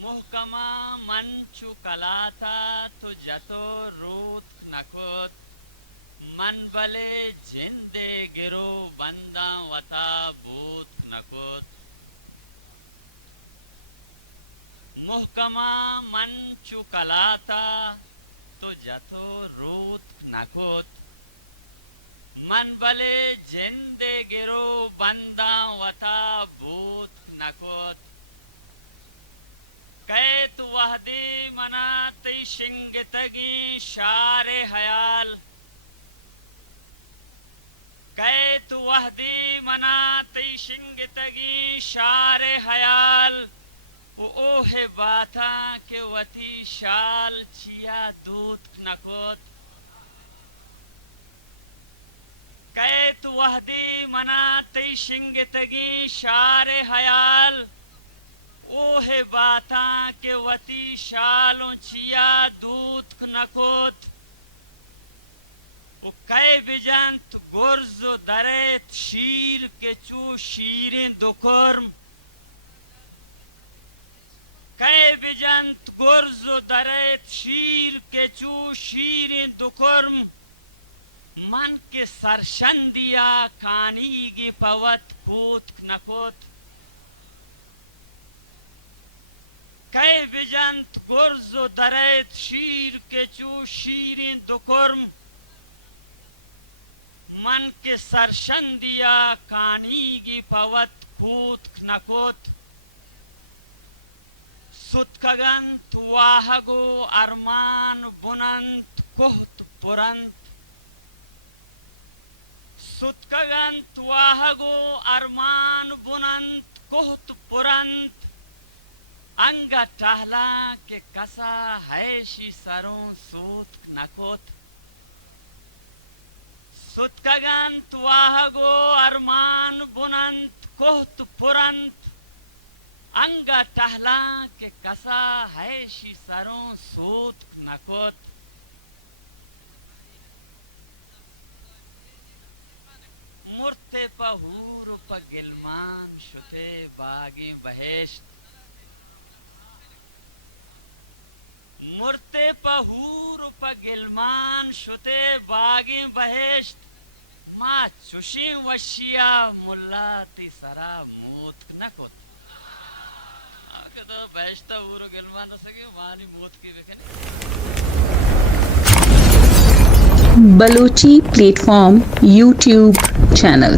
मुहकमा मंचु कलाता तु जतो रूत नकुत मन बले जिंदे गिरो बंदा वता बूत नकुत मुहकमा मंचु कलाता तु जतो रूत नकुत मन बले जिंदे गिरो बंदा वता बूत नकुत कैत वहदी मनाती शिंगतगी शारे हयाल कैत वहदी मनाती शिंगतगी शारे हयाल ओहे बाथा के वती शाल छिया दूत नकोत कैत वहदी मनाती शिंगतगी शारे हयाल ओहे बाता के वती शालों छिया दूत नकोत ओ कै बिजंत गुर्जो दरेत शीर के चू शीरें दुकुर्म कै बिजंत गुर्जो दरेत शीर के चू शीरें दुकुर्म मन के सरशंदिया कानी की पवत कूत नकोत कै बिजंत गुर्जो दरेत शीर के चू शीरें दुकुर्म मन के सरशंदिया कानीगी पवत पूत नकोत सुतकगंत वाहगो अरमान बुनंत कोहत पुरंत सुतकगंत वाहगो अरमान बुनंत कोहत पुरंत अंगा टहला के कसा हैशी सरों सूत नकोत सुतकगंत वाहगो अरमान बुनंत कोहत पुरंत अंगा टहला के कसा हैशी सरों सूत नकोत मुर्ते पहूर प गिलमान शुते बागे बहेश्त मुर्ते पहूर प गिलमान शुते बागे बहेश्त माँ चुशी वशिया मुल्ला तिसरा मूत नकुत आके तो बहेश्ता ऊरो गिलमान सके मानी मूत की bakanae Balochi platform YouTube channel.